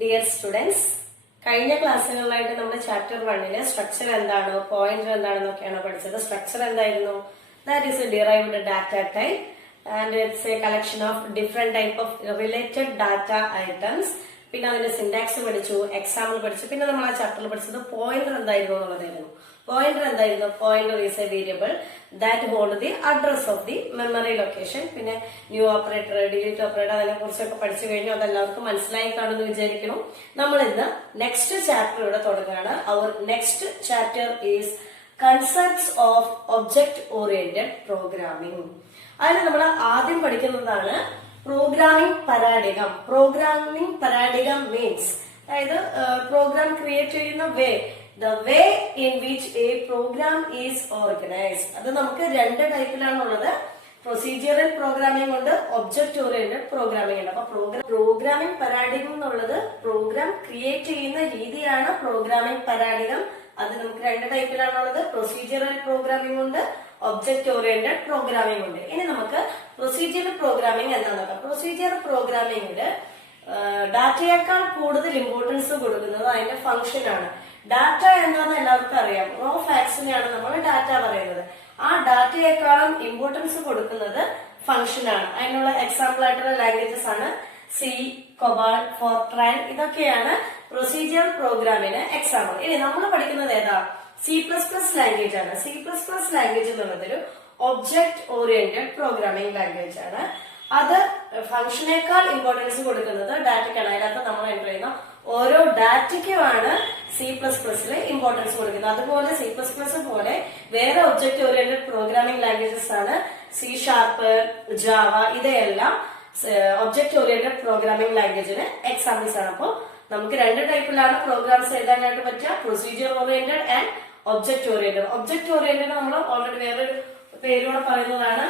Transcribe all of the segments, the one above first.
Dear students, കഴിഞ്ഞ ക്ലാസ്സുകളിലായിട്ട് നമ്മൾ chapter 1 structure എന്താണ്, പോയിന്റർ എന്താണെന്നൊക്കെയാണ് പഠിച്ചത്. സ്ട്രക്ചർ എന്തായിരുന്നു? That is A derived data type and it's A collection of different type of related data items. പിന്നെ അതിന്റെ syntax പഠിച്ചു, എക്സാമ്പിൾ പഠിച്ചു. പിന്നെ നമ്മൾ ആ ചാപ്റ്ററിൽ പഠിച്ചത് പോയിന്റർ എന്തായിരുന്നു എന്നുള്ളതായിരുന്നു. പോയിന്റർ എന്തായിരുന്നു? Pointer is A variable that hold the address of the memory location. പിന്നെ ന്യൂ ഓപ്പറേറ്റർ, ഡിലീറ്റ് ഓപ്പറേറ്റർ, അതിനെ കുറിച്ചൊക്കെ പഠിച്ചു കഴിഞ്ഞു. അതെല്ലാവർക്കും മനസ്സിലായി കാണുമെന്ന് വിചാരിക്കണം. നമ്മൾ ഇന്ന് നെക്സ്റ്റ് ചാപ്റ്റർ ഇവിടെ തുടങ്ങുകയാണ്. അവർ next chapter is concepts of object oriented programming. അതിന് നമ്മൾ ആദ്യം പഠിക്കുന്നതാണ് programming paradigm. Programming paradigm means അതായത് പ്രോഗ്രാം ക്രിയേറ്റ് ചെയ്യുന്ന way, the way in which a program is organized. അത് നമുക്ക് രണ്ട് ടൈപ്പിലാണുള്ളത്. പ്രൊസീജിയറൽ പ്രോഗ്രാമിംഗ് ഉണ്ട്, ഒബ്ജക്ട് ഓറിയന്റഡ് പ്രോഗ്രാമിംഗ് ഉണ്ട്. അപ്പൊ പ്രോഗ്രാമിംഗ് പരാഡികം എന്നുള്ളത് പ്രോഗ്രാം ക്രിയേറ്റ് ചെയ്യുന്ന രീതിയാണ് പ്രോഗ്രാമിംഗ് പരാഡികം. അത് നമുക്ക് രണ്ട് ടൈപ്പിലാണുള്ളത്. പ്രൊസീജിയറൽ പ്രോഗ്രാമിംഗ് ഉണ്ട്, ഒബ്ജക്ട് ഓറിയന്റഡ് പ്രോഗ്രാമിംഗ് ഉണ്ട്. ഇനി നമുക്ക് പ്രൊസീജിയറൽ പ്രോഗ്രാമിംഗ് എന്താണെന്ന് നോക്കാം. പ്രൊസീജിയറൽ പ്രോഗ്രാമിംഗില് ഡാറ്റയേക്കാൾ കൂടുതൽ ഇമ്പോർട്ടൻസ് കൊടുക്കുന്നത് അതിന്റെ ഫംഗ്ഷൻ ആണ്. ഡാറ്റ എന്താണെന്ന് എല്ലാവർക്കും അറിയാം. റോ ഫാക്ട്സിനെയാണ് നമ്മൾ ഡാറ്റ പറയുന്നത്. ആ ഡാറ്റയേക്കാളും ഇമ്പോർട്ടൻസ് കൊടുക്കുന്നത് ഫംഗ്ഷൻ ആണ്. അതിനുള്ള എക്സാമ്പിൾ ആയിട്ടുള്ള ലാംഗ്വേജസ് ആണ് സി, കൊബാൾ, ഫോർട്രാൻ. ഇതൊക്കെയാണ് പ്രൊസീജിയർ പ്രോഗ്രാമിന് എക്സാമ്പിൾ. ഇനി നമ്മൾ പഠിക്കുന്നത് ഏതാ? C++ ലാംഗ്വേജ് ആണ്. C++ ലാംഗ്വേജ് എന്നുള്ളത് ഒരു ഒബ്ജക്ട് ഓറിയന്റഡ് പ്രോഗ്രാമിംഗ് ലാംഗ്വേജ് ആണ്. അത് ഫംഗ്ഷനേക്കാൾ ഇമ്പോർട്ടൻസ് കൊടുക്കുന്നത് ഡാറ്റയ്ക്കാണ്. അതിനകത്ത് നമ്മൾ എൻ്റർ ചെയ്യുന്ന ഓരോ ഡാറ്റയ്ക്കുമാണ് C++ല് ഇമ്പോർട്ടൻസ് കൊടുക്കുന്നത്. അതുപോലെ C++ പോലെ വേറെ ഒബ്ജക്ട് ഓറിയന്റഡ് പ്രോഗ്രാമിംഗ് ലാംഗ്വേജസ് ആണ് C#, ജാവ. ഇതെല്ലാം ഒബ്ജക്ട് ഓറിയന്റഡ് പ്രോഗ്രാമിംഗ് ലാംഗ്വേജിന് എക്സാമ്പിൾസ് ആണ്. അപ്പോൾ നമുക്ക് രണ്ട് ടൈപ്പിലാണ് പ്രോഗ്രാംസ് എഴുതാനായിട്ട് പറ്റുക, procedure oriented and object oriented. Object oriented നമ്മൾ ഓൾറെഡി വേറൊരു പേരോടെ പറയുന്നതാണ്.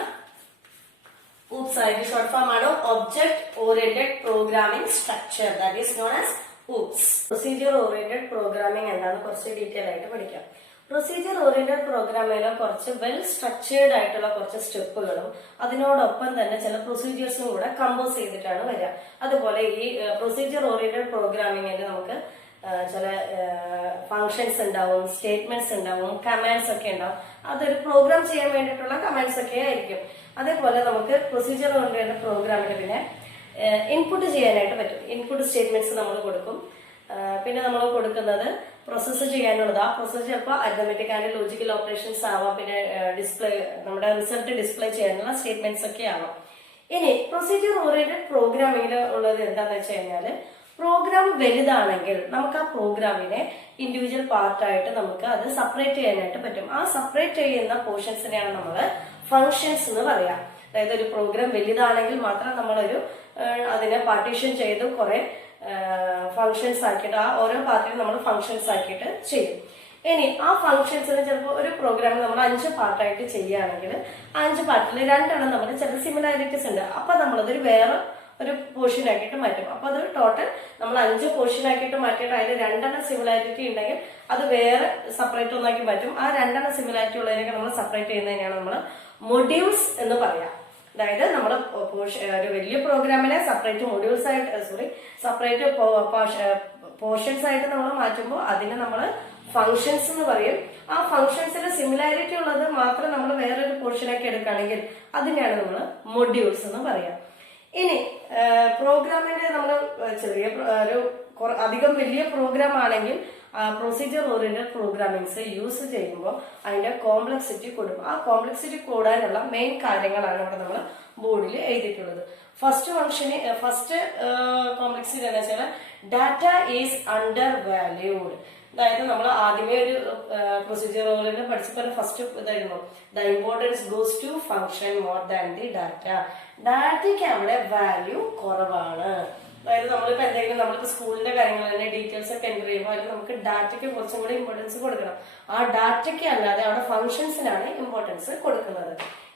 അതിന്റെ ഷോർട്ട് ഫോം ആണ് object oriented programming structure, that is known as OOPS. Procedure oriented programming എന്താണെന്ന് കുറച്ച് ഡീറ്റെയിൽ ആയിട്ട് പഠിക്കാം. പ്രൊസീജിയർ ഓറിയന്റഡ് പ്രോഗ്രാമിലെ കുറച്ച് വെൽ സ്ട്രക്ചേർഡ് ആയിട്ടുള്ള കുറച്ച് സ്റ്റെപ്പുകളും അതിനോടൊപ്പം തന്നെ ചില പ്രൊസീജിയേഴ്സും കൂടെ കമ്പോസ് ചെയ്തിട്ടാണ് വരിക. അതുപോലെ ഈ പ്രൊസീജിയർ ഓറിയന്റഡ് പ്രോഗ്രാമിംഗിൽ നമുക്ക് ചില ഫങ്ഷൻസ് ഉണ്ടാവും, സ്റ്റേറ്റ്മെന്റ്സ് ഉണ്ടാവും, കമാൻഡ്സ് ഒക്കെ ഉണ്ടാവും. അതൊരു പ്രോഗ്രാം ചെയ്യാൻ വേണ്ടിയിട്ടുള്ള കമാൻഡ്സ് ഒക്കെ ആയിരിക്കും. അതേപോലെ നമുക്ക് പ്രൊസീജിയർ ഓറിയന്റഡ് പ്രോഗ്രാമിൽ പിന്നെ ഇൻപുട്ട് ചെയ്യാനായിട്ട് പറ്റും. ഇൻപുട്ട് സ്റ്റേറ്റ്മെന്റ്സ് നമ്മൾ കൊടുക്കും. പിന്നെ നമ്മൾ കൊടുക്കുന്നത് പ്രോസസ്സ് ചെയ്യാനുള്ളത്. ആ പ്രോസസ്സ് ചിലപ്പോൾ അരിതമെറ്റിക് ആൻഡ് ലോജിക്കൽ ഓപ്പറേഷൻസ് ആവാം. പിന്നെ ഡിസ്പ്ലേ, നമ്മുടെ റിസൾട്ട് ഡിസ്പ്ലേ ചെയ്യാനുള്ള സ്റ്റേറ്റ്മെന്റ്സ് ഒക്കെ ആവാം. ഇനി പ്രൊസീജിയർ ഓറിയന്റഡ് പ്രോഗ്രാമിംഗിൽ ഉള്ളത് എന്താണെന്ന് വെച്ച് കഴിഞ്ഞാൽ, പ്രോഗ്രാം വലുതാണെങ്കിൽ നമുക്ക് ആ പ്രോഗ്രാമിനെ ഇൻഡിവിജ്വൽ പാർട്ടായിട്ട് നമുക്ക് അത് സെപ്പറേറ്റ് ചെയ്യാനായിട്ട് പറ്റും. ആ സെപ്പറേറ്റ് ചെയ്യുന്ന പോർഷൻസിനെയാണ് നമ്മൾ ഫങ്ഷൻസ് എന്ന് പറയാം. അതായത് ഒരു പ്രോഗ്രാം വലുതാണെങ്കിൽ മാത്രം നമ്മളൊരു അതിനെ പാർട്ടീഷൻ ചെയ്ത് കുറെ ഫങ്ഷൻസ് ആക്കിയിട്ട് ആ ഓരോ പാർട്ടിനും നമ്മൾ ഫങ്ഷൻസ് ആക്കിയിട്ട് ചെയ്യും. ഇനി ആ ഫങ്ഷൻസിന് ചിലപ്പോൾ ഒരു പ്രോഗ്രാം നമ്മൾ 5 പാർട്ടായിട്ട് ചെയ്യുകയാണെങ്കിൽ 5 പാർട്ടിൽ 2 നമ്മൾ ചില സിമിലാരിറ്റീസ് ഉണ്ട്. അപ്പൊ നമ്മളതൊരു വേറെ ഒരു പോർഷൻ ആക്കിയിട്ട് മാറ്റും. അപ്പൊ അത് ടോട്ടൽ നമ്മൾ 5 പോർഷൻ ആക്കിയിട്ട് മാറ്റിയിട്ട് അതിൽ 2 സിമിലാരിറ്റി ഉണ്ടെങ്കിൽ അത് വേറെ സെപ്പറേറ്റ് ഒന്നാക്കി മാറ്റും. ആ 2 സിമിലാരിറ്റി ഉള്ളതിനൊക്കെ നമ്മൾ സെപ്പറേറ്റ് ചെയ്യുന്നതിനാണ് നമ്മൾ മൊഡ്യൂൾസ് എന്ന് പറയാം. അതായത് നമ്മൾ ഒരു വലിയ പ്രോഗ്രാമിനെ സെപ്പറേറ്റ് മൊഡ്യൂൾസ് ആയിട്ട് സെപ്പറേറ്റ് പോർഷൻസ് ആയിട്ട് നമ്മൾ മാറ്റുമ്പോൾ അതിനെ നമ്മൾ ഫങ്ഷൻസ് എന്ന് പറയും. ആ ഫങ്ഷൻസിന് സിമിലാരിറ്റി ഉള്ളത് മാത്രം നമ്മൾ വേറൊരു പോർഷനാക്കി എടുക്കുകയാണെങ്കിൽ അതിനെയാണ് നമ്മൾ മൊഡ്യൂൾസ് എന്ന് പറയാം. ഇനി പ്രോഗ്രാമിന്റെ നമ്മൾ ചെറിയ ഒരു അധികം വലിയ പ്രോഗ്രാം ആണെങ്കിൽ പ്രൊസീജിയർ ഓറിയന്റഡ് പ്രോഗ്രാമിംഗ്സ് യൂസ് ചെയ്യുമ്പോൾ അതിന്റെ കോംപ്ലക്സിറ്റി കൂടും. ആ കോംപ്ലക്സിറ്റി കൂടാനുള്ള മെയിൻ കാര്യങ്ങളാണ് ഇവിടെ നമ്മൾ ബോർഡിൽ എഴുതിയിട്ടുള്ളത്. ഫസ്റ്റ് കോംപ്ലക്സിറ്റി എന്താ വെച്ചാൽ ഡാറ്റ ഈസ് അണ്ടർ വാല്യൂഡ്. അതായത് നമ്മൾ ആദ്യമേ ഒരു പ്രൊസീജിയർ ഓറിയന്റഡ് പഠിച്ചപ്പോൾ ഫസ്റ്റ് ഇതായിരുന്നു the importance goes to function more than the data. ഡാറ്റയ്ക്ക് അവിടെ വാല്യൂ കുറവാണ്. അതായത് നമ്മളിപ്പോ എന്തെങ്കിലും നമ്മളിപ്പോ സ്കൂളിന്റെ കാര്യങ്ങൾ തന്നെ ഡീറ്റെയിൽസ് ഒക്കെ എൻ്റർ ചെയ്യുമ്പോൾ അതിൽ നമുക്ക് ഡാറ്റയ്ക്ക് കുറച്ചും കൂടി ഇമ്പോർട്ടൻസ് കൊടുക്കണം. ആ ഡാറ്റയ്ക്ക് അല്ലാതെ അവിടെ ഫംഗ്ഷൻസിനാണ് ഇമ്പോർട്ടൻസ് കൊടുക്കുന്നത്.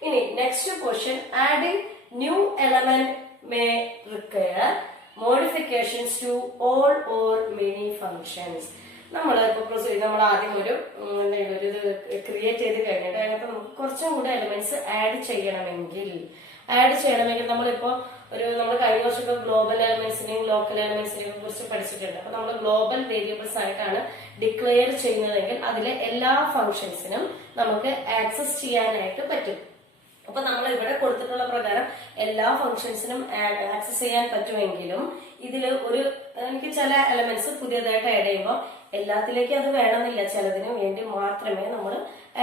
ഇനി next question, adding new element may require modifications to all or many functions. നമ്മൾ ആദ്യം ഒരു ക്രിയേറ്റ് ചെയ്ത് കഴിഞ്ഞിട്ട് അതിനകത്ത് നമുക്ക് കുറച്ചും കൂടെ എലമെന്റ്സ് ആഡ് ചെയ്യണമെങ്കിൽ ആഡ് ചെയ്യണമെങ്കിൽ നമ്മളിപ്പോ നമ്മൾ കഴിഞ്ഞ വർഷമൊക്കെ ഗ്ലോബൽ എലമെന്റ്സിനെയും ലോക്കൽ എലമെന്റ്സിനെയും കുറിച്ച് പഠിച്ചിട്ടുണ്ട്. അപ്പൊ നമ്മൾ ഗ്ലോബൽ വേരിയബിൾസ് ആയിട്ടാണ് ഡിക്ലെയർ ചെയ്യുന്നതെങ്കിൽ അതിലെ എല്ലാ ഫംഗ്ഷൻസിനും നമുക്ക് ആക്സസ് ചെയ്യാനായിട്ട് പറ്റും. അപ്പൊ നമ്മൾ ഇവിടെ കൊടുത്തിട്ടുള്ള പ്രകാരം എല്ലാ ഫംഗ്ഷൻസിനും ആക്സസ് ചെയ്യാൻ പറ്റുമെങ്കിലും ഇതില് എനിക്ക് ചില എലമെന്റ്സ് പുതിയതായിട്ട് ആഡ് ചെയ്യുമ്പോൾ എല്ലാത്തിലേക്കും അത് വേണമെന്നില്ല, ചിലതിന് വേണ്ടി മാത്രമേ നമ്മൾ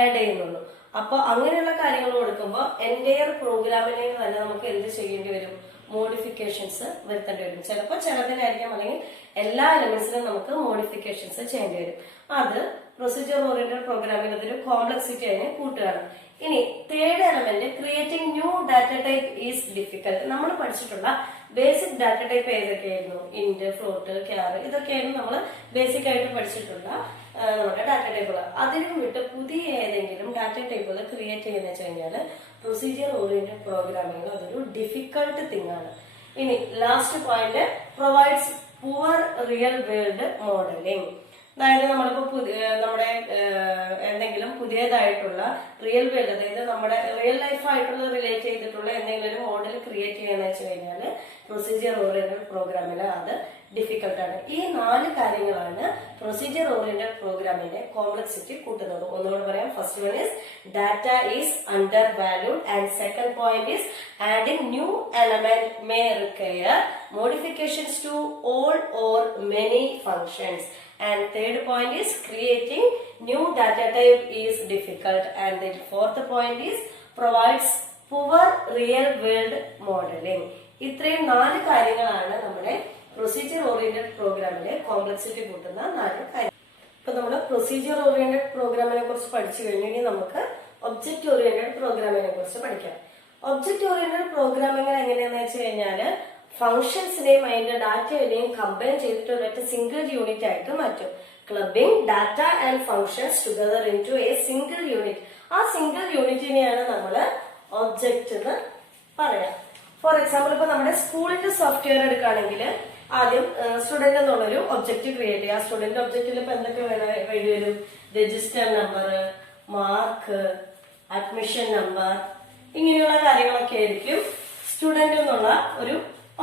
ആഡ് ചെയ്യുന്നുള്ളൂ. അപ്പൊ അങ്ങനെയുള്ള കാര്യങ്ങൾ കൊടുക്കുമ്പോൾ എൻറ്റയർ പ്രോഗ്രാമിനെ തന്നെ നമുക്ക് എന്ത് ചെയ്യേണ്ടി വരും? മോഡിഫിക്കേഷൻസ് വരുത്തേണ്ടി വരും. ചിലപ്പോൾ ചിലതിനായിരിക്കാം, അല്ലെങ്കിൽ എല്ലാ എലമെന്റ്സിനും നമുക്ക് മോഡിഫിക്കേഷൻസ് ചെയ്യേണ്ടി വരും. അത് പ്രൊസീജിയർ ഓറിയന്റഡ് പ്രോഗ്രാമിംഗ് അതൊരു കോംപ്ലക്സിറ്റി അതിനെ കൂട്ടുകയാണ്. ഇനി third element creating new data type is difficult. നമ്മൾ പഠിച്ചിട്ടുള്ള ബേസിക് ഡാറ്റ ടൈപ്പ് ഏതൊക്കെയായിരുന്നു? ഇന്റ്, ഫ്ലോട്ട്, ക്യാർ, ഇതൊക്കെയായിരുന്നു നമ്മൾ ബേസിക് ആയിട്ട് പഠിച്ചിട്ടുള്ള നമ്മുടെ ഡാറ്റ ടൈപ്പുകൾ. അതിനും വിട്ട് പുതിയ ഏതെങ്കിലും ഡാറ്റ ടൈപ്പുകൾ ക്രിയേറ്റ് ചെയ്യുന്ന വെച്ച് കഴിഞ്ഞാൽ പ്രൊസീജിയർ ഓറിയന്റഡ് പ്രോഗ്രാമിംഗ് അതൊരു ഡിഫിക്കൽട്ട് തിങ് ആണ്. ഇനി last point provides poor real world modelling. അതായത് നമ്മളിപ്പോ നമ്മുടെ എന്തെങ്കിലും പുതിയതായിട്ടുള്ള റിയൽ വേൾഡ്, അതായത് നമ്മുടെ റിയൽ ലൈഫായിട്ടുള്ള റിലേറ്റ് ചെയ്തിട്ടുള്ള എന്തെങ്കിലും ഒരു മോഡൽ ക്രിയേറ്റ് ചെയ്യാന്ന് വെച്ച് കഴിഞ്ഞാൽ പ്രൊസീജിയർ ഓറിയന്റഡ് പ്രോഗ്രാമിൽ അത് ഡിഫിക്കൽട്ടാണ്. ഈ 4 കാര്യങ്ങളാണ് പ്രൊസീജിയർ ഓറിയന്റഡ് പ്രോഗ്രാമിന്റെ കോംപ്ലക്സിറ്റി കൂട്ടുന്നത്. ഒന്നുകൂടെ പറയാം. First one is data is undervalued and second point is adding new element may require modifications to all or many functions. And third point is creating new data type is difficult. And the fourth point is provides poor real world modeling. ഇത്രയും 4 കാര്യങ്ങളാണ് നമ്മുടെ procedure oriented പ്രോഗ്രാമിലെ complexity കൂട്ടുന്ന 4 കാര്യം. ഇപ്പൊ നമ്മൾ procedure oriented പ്രോഗ്രാമിനെ കുറിച്ച് പഠിച്ചു കഴിഞ്ഞെങ്കിൽ നമുക്ക് ഒബ്ജക്റ്റ് ഓറിയന്റഡ് പ്രോഗ്രാമിനെ കുറിച്ച് പഠിക്കാം. ഒബ്ജക്റ്റ് ഓറിയന്റഡ് പ്രോഗ്രാമിംഗ് എങ്ങനെയാന്ന് വെച്ച് കഴിഞ്ഞാല് ഫംഗ്ഷൻസിനെയും അതിന്റെ ഡാറ്റയെയും കമ്പയർ ചെയ്തിട്ട് ഒരൊറ്റ സിംഗിൾ യൂണിറ്റ് ആയിട്ട് മാറ്റും. Clubbing data and functions together into a single unit. ആ സിംഗിൾ യൂണിറ്റിനെയാണ് നമ്മൾ ഒബ്ജക്റ്റ് എന്ന് പറയാം. ഫോർ എക്സാമ്പിൾ ഇപ്പൊ നമ്മുടെ സ്കൂളിന്റെ സോഫ്റ്റ്വെയർ എടുക്കുകയാണെങ്കിൽ ആദ്യം സ്റ്റുഡന്റ് എന്നുള്ളൊരു ഒബ്ജക്റ്റ് ക്രിയേറ്റ് ചെയ്യുക. സ്റ്റുഡന്റ് ഒബ്ജക്റ്റിൽ ഇപ്പൊ എന്തൊക്കെ വേണ്ടി വരും? Register number, mark, admission number, ഇങ്ങനെയുള്ള കാര്യങ്ങളൊക്കെ ആയിരിക്കും സ്റ്റുഡന്റ് എന്നുള്ള ഒരു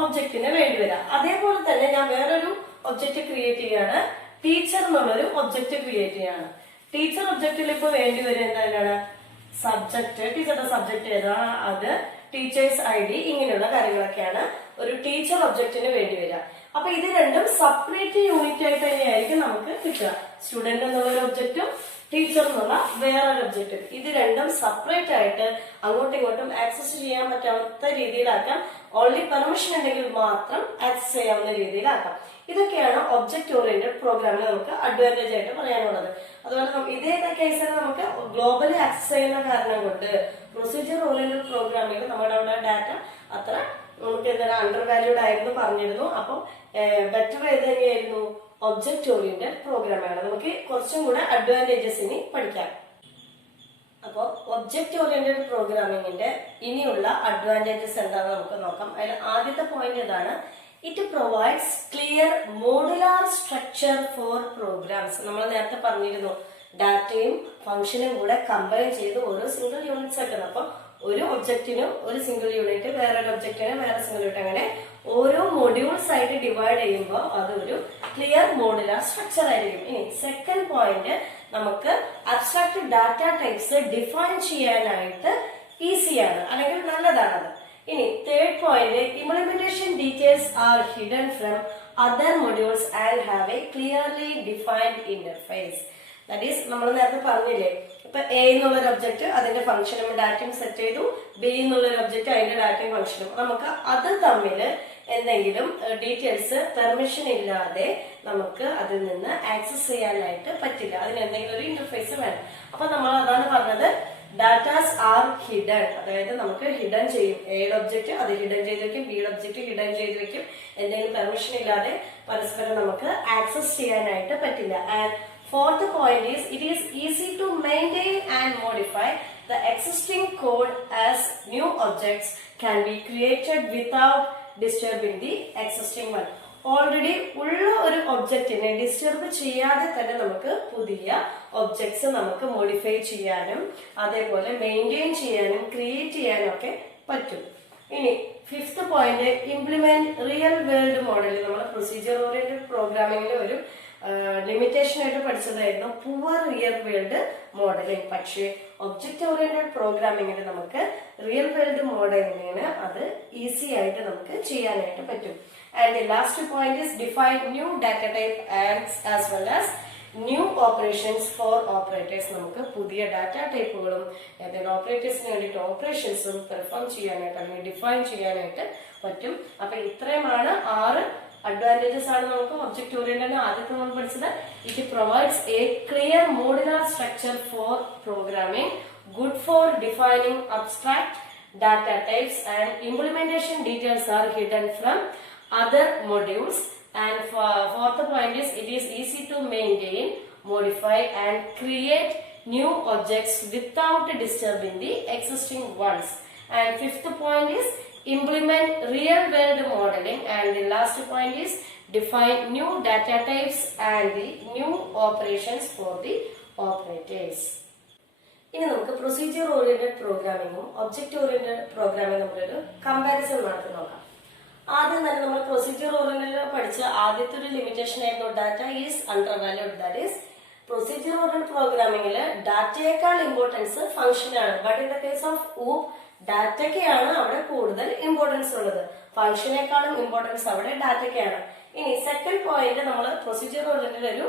ഒബ്ജക്റ്റിന് വേണ്ടി വരാം. അതേപോലെ തന്നെ ഞാൻ വേറൊരു ഒബ്ജക്റ്റ് ക്രിയേറ്റ് ചെയ്യാണ്, ടീച്ചർ എന്നുള്ളൊരു ഒബ്ജക്റ്റ് ക്രിയേറ്റ് ചെയ്യാണ്. ടീച്ചർ ഒബ്ജക്റ്റിൽ ഇപ്പൊ വേണ്ടി വരും എന്താണ്? സബ്ജക്ട്. ടീച്ചറുടെ സബ്ജക്ട് ഏതാ? അത് ടീച്ചേഴ്സ് ID, ഇങ്ങനെയുള്ള കാര്യങ്ങളൊക്കെയാണ് ഒരു ടീച്ചർ ഒബ്ജക്റ്റിന് വേണ്ടി വരിക. അപ്പൊ ഇത് രണ്ടും സെപ്പറേറ്റ് യൂണിറ്റ് ആയിട്ട് തന്നെയായിരിക്കും നമുക്ക് കിട്ടുക. സ്റ്റുഡന്റ് എന്നുള്ളൊരു ഒബ്ജക്റ്റും ടീച്ചർ എന്നുള്ള വേറൊരു ഒബ്ജക്റ്റും, ഇത് രണ്ടും സെപ്പറേറ്റ് ആയിട്ട് അങ്ങോട്ടും ഇങ്ങോട്ടും ആക്സസ് ചെയ്യാൻ പറ്റാത്ത രീതിയിലാക്കാം. ഓൺലി പെർമിഷൻ ഉണ്ടെങ്കിൽ മാത്രം ആക്സസ് ചെയ്യാവുന്ന രീതിയിലാക്കാം. ഇതൊക്കെയാണ് ഒബ്ജക്റ്റ് ഓറിയന്റഡ് പ്രോഗ്രാമിൽ നമുക്ക് അഡ്വാൻറ്റേജ് ആയിട്ട് പറയാനുള്ളത്. അതുപോലെ ഇതേ കേസിൽ നമുക്ക് ഗ്ലോബലി ആക്സസ് ചെയ്യുന്ന കാരണം കൊണ്ട് പ്രൊസീജിയർ ഓറിയന്റഡ് പ്രോഗ്രാമിൽ നമ്മുടെ അവിടെ ഡാറ്റ അത്ര നമുക്ക് എന്തായാലും അണ്ടർ വാല്യൂഡ് ആയിരുന്നു പറഞ്ഞിരുന്നു. അപ്പം ബെറ്റർ ഏത് തന്നെയായിരുന്നു? ഒബ്ജക്റ്റ് ഓറിയന്റഡ് പ്രോഗ്രാമാണ്. നമുക്ക് കുറച്ചും കൂടെ അഡ്വാൻറ്റേജസ് ഇനി പഠിക്കാം. അപ്പോൾ ഒബ്ജക്റ്റ് ഓറിയന്റഡ് പ്രോഗ്രാമിംഗിന്റെ ഇനിയുള്ള അഡ്വാൻറ്റേജസ് എന്താണെന്ന് നമുക്ക് നോക്കാം. അതിൽ ആദ്യത്തെ പോയിന്റ് ഇതാണ്, it provides clear modular structure for programs. നമ്മൾ നേരത്തെ പറഞ്ഞിരുന്നു ഡാറ്റയും ഫംഗ്ഷനും കൂടെ കമ്പൈൻ ചെയ്ത് ഓരോ സിംഗിൾ യൂണിറ്റ്സ് ആക്കണം. അപ്പൊ ഒരു ഒബ്ജക്റ്റിന് ഒരു സിംഗിൾ യൂണിറ്റ്, വേറൊരു ഒബ്ജക്റ്റിന് വേറെ സിംഗിൾ യൂണിറ്റ്, അങ്ങനെ ഓരോ മൊഡ്യൂൾസ് ആയിട്ട് ഡിവൈഡ് ചെയ്യുമ്പോൾ അതൊരു ക്ലിയർ മോഡുലാർ സ്ട്രക്ചർ ആയിരിക്കും. ഇനി സെക്കൻഡ് പോയിന്റ്, നമുക്ക് അബ്സ്ട്രാക്ട് ഡാറ്റ ടൈപ്സ് ഡിഫൈൻ ചെയ്യാനായിട്ട് ഈസിയാണ്, അല്ലെങ്കിൽ നല്ലതാണത്. ഇനി third point, implementation details R hidden from other modules and have A clearly defined interface. That is നമ്മൾ നേരത്തെ പറഞ്ഞില്ലേ, ഇപ്പൊ എ എന്നുള്ളൊരു ഒബ്ജക്ട് അതിന്റെ ഫംഗ്ഷനും ഡാറ്റയും സെറ്റ് ചെയ്തു, ബി എന്നുള്ളൊരു ഒബ്ജക്ട് അതിന്റെ ഡാറ്റയും ഫംഗ്ഷനും, നമുക്ക് അത് തമ്മിൽ എന്തെങ്കിലും ഡീറ്റെയിൽസ് പെർമിഷൻ ഇല്ലാതെ നമുക്ക് അതിൽ നിന്ന് ആക്സസ് ചെയ്യാനായിട്ട് പറ്റില്ല. അതിന് എന്തെങ്കിലും ഒരു ഇന്റർഫേസ് വേണം. അപ്പൊ നമ്മൾ അതാണ് പറഞ്ഞത്, ഡാറ്റാസ് ആർ ഹിഡൻ. അതായത് നമുക്ക് ഹിഡൻ ചെയ്യും. എയുടെ ഒബ്ജക്ട് അത് ഹിഡൻ ചെയ്ത് വെക്കും, ബിയുടെ ഒബ്ജക്ട് ഹിഡൻ ചെയ്ത് വെക്കും. എന്തെങ്കിലും പെർമിഷൻ ഇല്ലാതെ പരസ്പരം നമുക്ക് ആക്സസ് ചെയ്യാനായിട്ട് പറ്റില്ല. And fourth point is, it is easy to maintain and modify the existing code as new objects can be created without disturbing the existing one. Already ഉള്ള ഒരു ഒബ്ജക്റ്റിനെ ഡിസ്റ്റർബ് ചെയ്യാതെ തന്നെ നമുക്ക് പുതിയ ഒബ്ജക്ട്സ് നമുക്ക് മോഡിഫൈ ചെയ്യാനും അതേപോലെ മെയിൻറ്റെയിൻ ചെയ്യാനും ക്രിയേറ്റ് ചെയ്യാനും ഒക്കെ പറ്റും. ഇനി fifth point, implement real world model. നമ്മൾ പ്രൊസീജിയർ ഓറിയന്റഡ് പ്രോഗ്രാമിംഗിൽ ഒരു ലിമിറ്റേഷൻ ആയിട്ട് പഠിച്ചതായിരുന്നു പുവർ റിയൽ വേൾഡ് മോഡലിംഗ്. പക്ഷേ ഒബ്ജക്റ്റ് ഓറിയന്റഡ് പ്രോഗ്രാമിംഗിൽ നമുക്ക് റിയൽ വേൾഡ് മോഡലിംഗിന് അത് ഈസി ആയിട്ട് നമുക്ക് ചെയ്യാനായിട്ട് പറ്റും. And last point is define new data type as well as new operations for operators. നമുക്ക് പുതിയ ഡാറ്റ ടൈപ്പുകളും ഏതെങ്കിലും ഓപ്പറേറ്റേഴ്സിന് വേണ്ടിയിട്ട് ഓപ്പറേഷൻസും പെർഫോം ചെയ്യാനായിട്ട് അല്ലെങ്കിൽ ഡിഫൈൻ ചെയ്യാനായിട്ട് പറ്റും. അപ്പൊ ഇത്രയുമാണ് 6 അഡ്വാൻറ്റേജസ് ആണ് നമുക്ക് ഒബ്ജക്ട് ഓറിയന്റഡ്. ആദ്യത്തെ നമ്മൾ പഠിച്ചത് it provides A clear modular structure four programming, good for defining abstract data types and implementation details R hidden from other modules. And fourth point is it is easy to maintain, modify and create new objects without disturbing the existing ones. And fifth point is implement real world modeling. And the last point is define new data types and the new operations for the operators. ഇനി നമുക്ക് procedure oriented പ്രോഗ്രാമിംഗും object oriented പ്രോഗ്രാമിംഗും തമ്മിലൊരു comparison നടത്തി നോക്കാം. ആദ്യം തന്നെ നമ്മൾ procedure oriented പഠിച്ച ആദ്യത്തെ ഒരു ലിമിറ്റേഷൻ ആയിരുന്നു data is undervalued. That is procedure oriented പ്രോഗ്രാമിംഗിൽ ഡാറ്റയേക്കാൾ ഇമ്പോർട്ടൻസ് ഫംഗ്ഷനാണ്. But in the case of OOP ഡാറ്റയ്ക്കാണ് അവിടെ കൂടുതൽ ഇമ്പോർട്ടൻസ് ഉള്ളത്, ഫംഗ്ഷനേക്കാളും ഇമ്പോർട്ടൻസ് അവിടെ ഡാറ്റയ്ക്കാണ്. ഇനി സെക്കൻഡ് പോയിന്റ്, നമ്മൾ പ്രൊസീജിയർ ഓറിയന്റഡ് ഒരു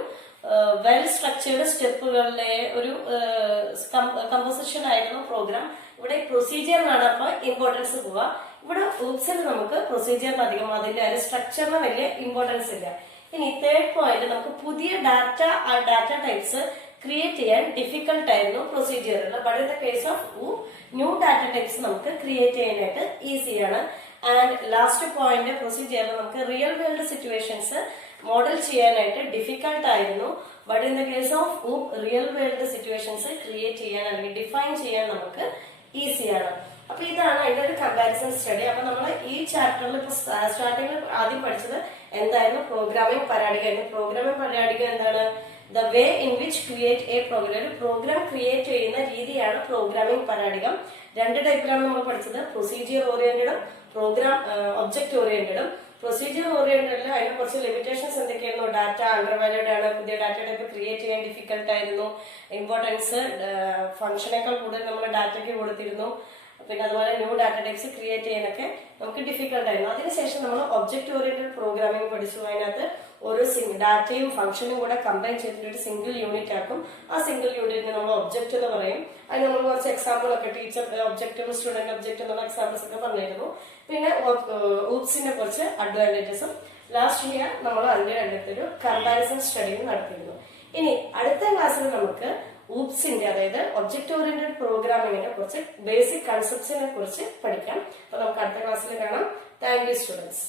വെൽ സ്ട്രക്ചേർഡ് സ്റ്റെപ്പുകളുടെ ഒരു കമ്പോസിഷൻ ആയിരുന്നു പ്രോഗ്രാം. ഇവിടെ പ്രൊസീജിയറിനാണ് അപ്പൊ ഇമ്പോർട്ടൻസ് പോവുക. ഇവിടെ ഊപ്സിൽ നമുക്ക് പ്രൊസീജിയറിന് അധികം അതിന്റെ ഒരു സ്ട്രക്ചറിന് വലിയ ഇമ്പോർട്ടൻസ് ഇല്ല. ഇനി തേർഡ് പോയിന്റ്, നമുക്ക് പുതിയ ഡാറ്റ ടൈപ്സ് ക്രിയേറ്റ് ചെയ്യാൻ ഡിഫിക്കൽട്ട് ആയിരുന്നു പ്രൊസീജിയറിൽ. But in the case of OOP new data types നമുക്ക് ക്രിയേറ്റ് ചെയ്യാനായിട്ട് ഈസിയാണ്. ആൻഡ് ലാസ്റ്റ് പോയിന്റ്, പ്രൊസീജിയറിൽ നമുക്ക് റിയൽ വേൾഡ് സിറ്റുവേഷൻസ് മോഡൽ ചെയ്യാനായിട്ട് ഡിഫിക്കൽട്ട് ആയിരുന്നു. But in the case of OOP real world situations create ചെയ്യാൻ അല്ലെങ്കിൽ ഡിഫൈൻ ചെയ്യാൻ നമുക്ക് ഈസിയാണ്. അപ്പൊ ഇതാണ് അതിന്റെ ഒരു കമ്പാരിസൺ സ്റ്റഡി. അപ്പൊ നമ്മൾ ഈ ചാപ്റ്ററിൽ ഇപ്പൊ സ്റ്റാർട്ടിങ്ങിൽ ആദ്യം പഠിച്ചത് എന്തായിരുന്നു? പ്രോഗ്രാമിംഗ് പരാഡിക ആയിരുന്നു. പ്രോഗ്രാമിംഗ് പരാഡിക എന്താണ്? The way in which create a program. ഒരു പ്രോഗ്രാം ക്രിയേറ്റ് ചെയ്യുന്ന രീതിയാണ് പ്രോഗ്രാമിംഗ് പരാഡികം. 2 ടൈപ്പിലാണ് നമ്മൾ പഠിച്ചത്, പ്രൊസീജിയർ ഓറിയന്റഡും പ്രോഗ്രാം ഒബ്ജക്ട് ഓറിയന്റഡും. പ്രൊസീജിയർ ഓറിയന്റഡിൽ അതിന് കുറച്ച് ലിമിറ്റേഷൻസ് എന്തൊക്കെയായിരുന്നു? ഡാറ്റ അണ്ടർ വാല്യൂഡ് ആണ്, പുതിയ ഡാറ്റ ടൈപ്പ് ക്രിയേറ്റ് ചെയ്യാൻ ഡിഫിക്കൽട്ട് ആയിരുന്നു, ഇമ്പോർട്ടൻസ് ഫംഗ്ഷനേക്കാൾ കൂടുതൽ നമ്മൾ ഡാറ്റയ്ക്ക് കൊടുത്തിരുന്നു, പിന്നെ അതുപോലെ ന്യൂ ഡാറ്റ ടൈപ്സ് ക്രിയേറ്റ് ചെയ്യാനൊക്കെ നമുക്ക് ഡിഫിക്കൽട്ട് ആയിരുന്നു. അതിനുശേഷം നമ്മൾ ഒബ്ജക്ട് ഓറിയന്റഡ് പ്രോഗ്രാമിംഗ് പഠിച്ചു. അതിനകത്ത് ഓരോ ഡാറ്റയും ഫംഗ്ഷനും കൂടെ കമ്പൈൻ ചെയ്തിട്ട് ഒരു സിംഗിൾ യൂണിറ്റ് ആക്കും. ആ സിംഗിൾ യൂണിറ്റിനെ നമ്മൾ ഒബ്ജക്ട് എന്ന് പറയും. അതിന് നമ്മൾ കുറച്ച് എക്സാമ്പിൾ ഒക്കെ ടീച്ചർ ഒബ്ജക്റ്റും സ്റ്റുഡന്റ് ഒബ്ജക്റ്റ് എന്നുള്ള എക്സാമ്പിൾസ് ഒക്കെ പറഞ്ഞിരുന്നു. പിന്നെ ഊപ്സിന്റെ കുറച്ച് അഡ്വാൻറ്റേജസും ലാസ്റ്റ് ഇയർ നമ്മൾ അതിന്റെ രണ്ടൊരു കമ്പാരിസൺ സ്റ്റഡിയും നടത്തിയിരുന്നു. ഇനി അടുത്ത ക്ലാസ്സിൽ നമുക്ക് ഊപ്സിന്റെ അതായത് ഒബ്ജക്ട് ഓറിയന്റഡ് പ്രോഗ്രാമിങ്ങിനെ കുറിച്ച് ബേസിക് കൺസെപ്റ്റ്സിനെ കുറിച്ച് പഠിക്കാം. അപ്പൊ നമുക്ക് അടുത്ത ക്ലാസ്സിൽ കാണാം. Thank you students.